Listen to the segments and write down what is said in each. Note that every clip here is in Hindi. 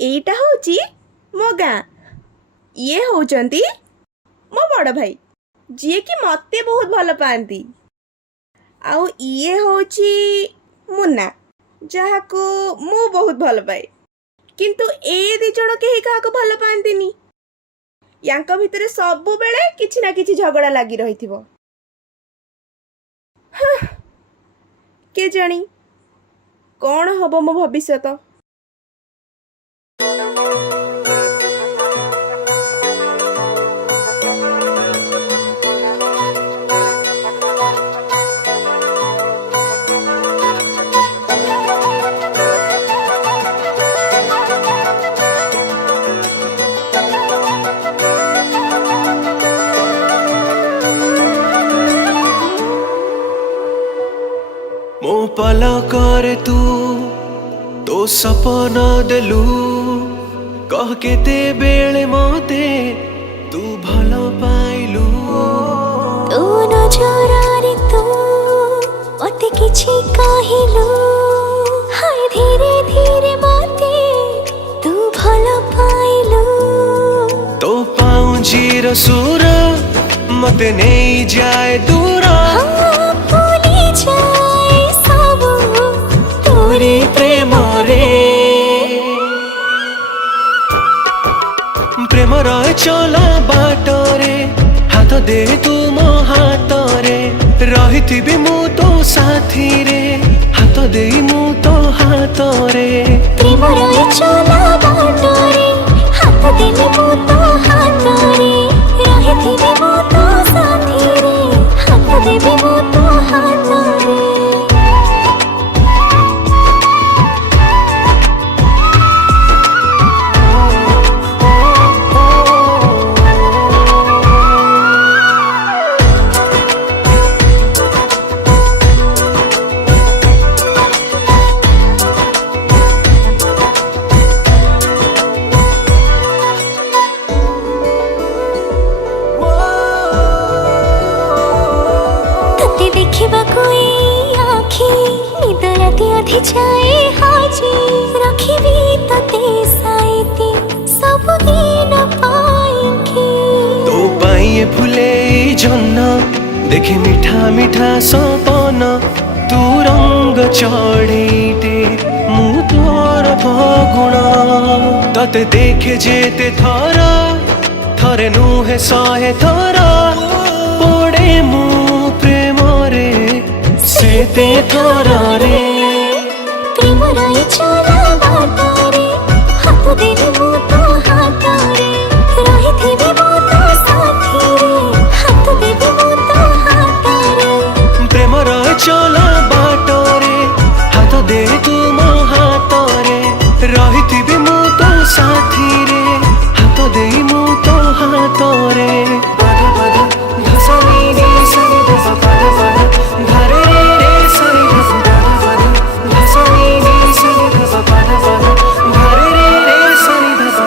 एटा होची मो गाँ ये होचंती मो बड़ भाई जी कि मते बहुत भल पाती आउ ये होची मुन्ना जहाँ को मु बहुत भल पाए किंतु ए दी जण केही काहा को भल पांतिनी यांक भितरे सबु बेले किछि ना किछि झगड़ा लागी रहिथिबो के जानी कौन हबो मो भविष्यत। मो पलकर तू तो सपना देलू कह के ते बेले मते तू भल पाइलू तू नजरारे तू मते किछि कहिलू हाय धीरे धीरे मते तू भल पाइलू तो पाउंजीर सुर मते नहीं जाए दूरा भूली जाए सब तोरे प्रेम रे प्रेम रह चला बाटरे हाथ दे तू मो हाथ रे रही मु तो साथी रे हाथ दे मु तो हाथ रे प्रेम रहे चला बाटरे हाथ देले मु तो हाथ रे रहिथिबे मु तो साथी रे हाथ देबे मु तो हाथ रे। जाए हाजी रखिबी तते साइते सब दिन पाएंगे तो पाइए फुले जन्ना देखे मीठा मीठा सपन तू रंग चढ़ीटे मु तोर फगुण तते देखे जेते थर थरे नुहे सहे थर पड़े मु प्रेम रे सेते थर रे प्रेम रहे चला बाटरे हाथ देले मु तो हाथ रे रहिथिबे मु तो साथी रे हाथ देबे मु तो हाथ रे प्रेम रह चला बाटरे हाथ दे तू मो हाथ रे रही मु तो साथी रे हाथ दे मु तो हाथ रे पद पद धसनी रे सनी धस पद पद घरे रे सनी धस पद पद धसनी रे सनी धस पद पद घरे रे सनी धस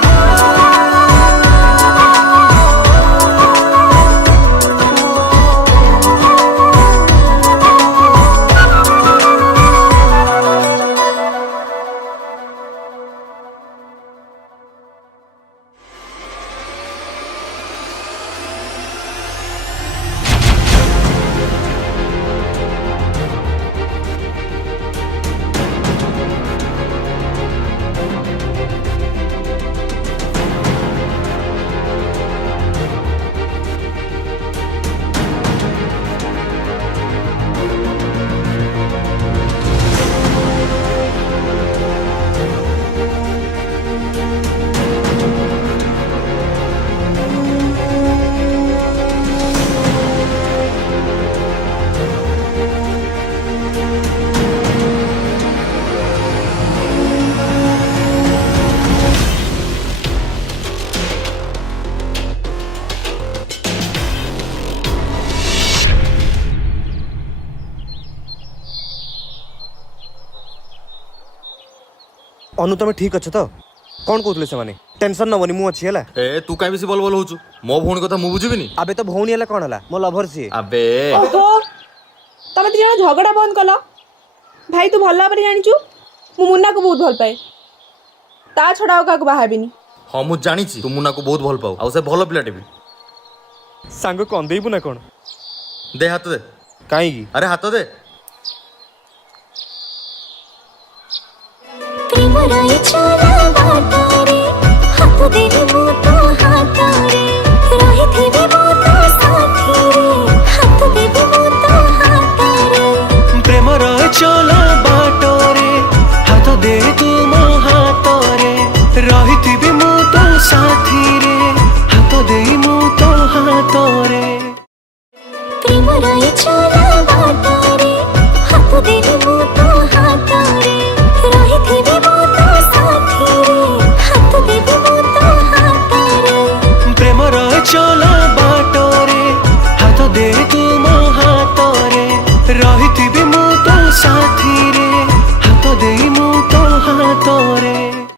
अनु तुम ठीक अच्छे तो कौन कहते से माने टेंशन नबनी मु अच्छी है ए तू काई बेसी बोल बोल होचु मो भौणी कथा मु बुझिबिनी अबे तो भौणी है कौन है मो लभर सी अबे तमे दी जण झगड़ा बंद कल भाई तू भल भाव जानिचु मु मुन्ना को बहुत भल पाए ତା ଛଡ଼ା ଆଉ କାହାକୁ ବାହା ହେବିନି। ହଁ ମୁଁ ଜାଣିଛି ତୁ ମୁନାକୁ ବହୁତ ଭଲ ପାଉ ଆଉ ସେ ଭଲ ପିଲାଟେ ବି। ସାଙ୍ଗ କନ୍ଦେଇବୁ ନା କ'ଣ? ଦେ ହାତ ଦେ। କାହିଁକି? ଆରେ ହାତ ଦେ। ପ୍ରେମର ଏ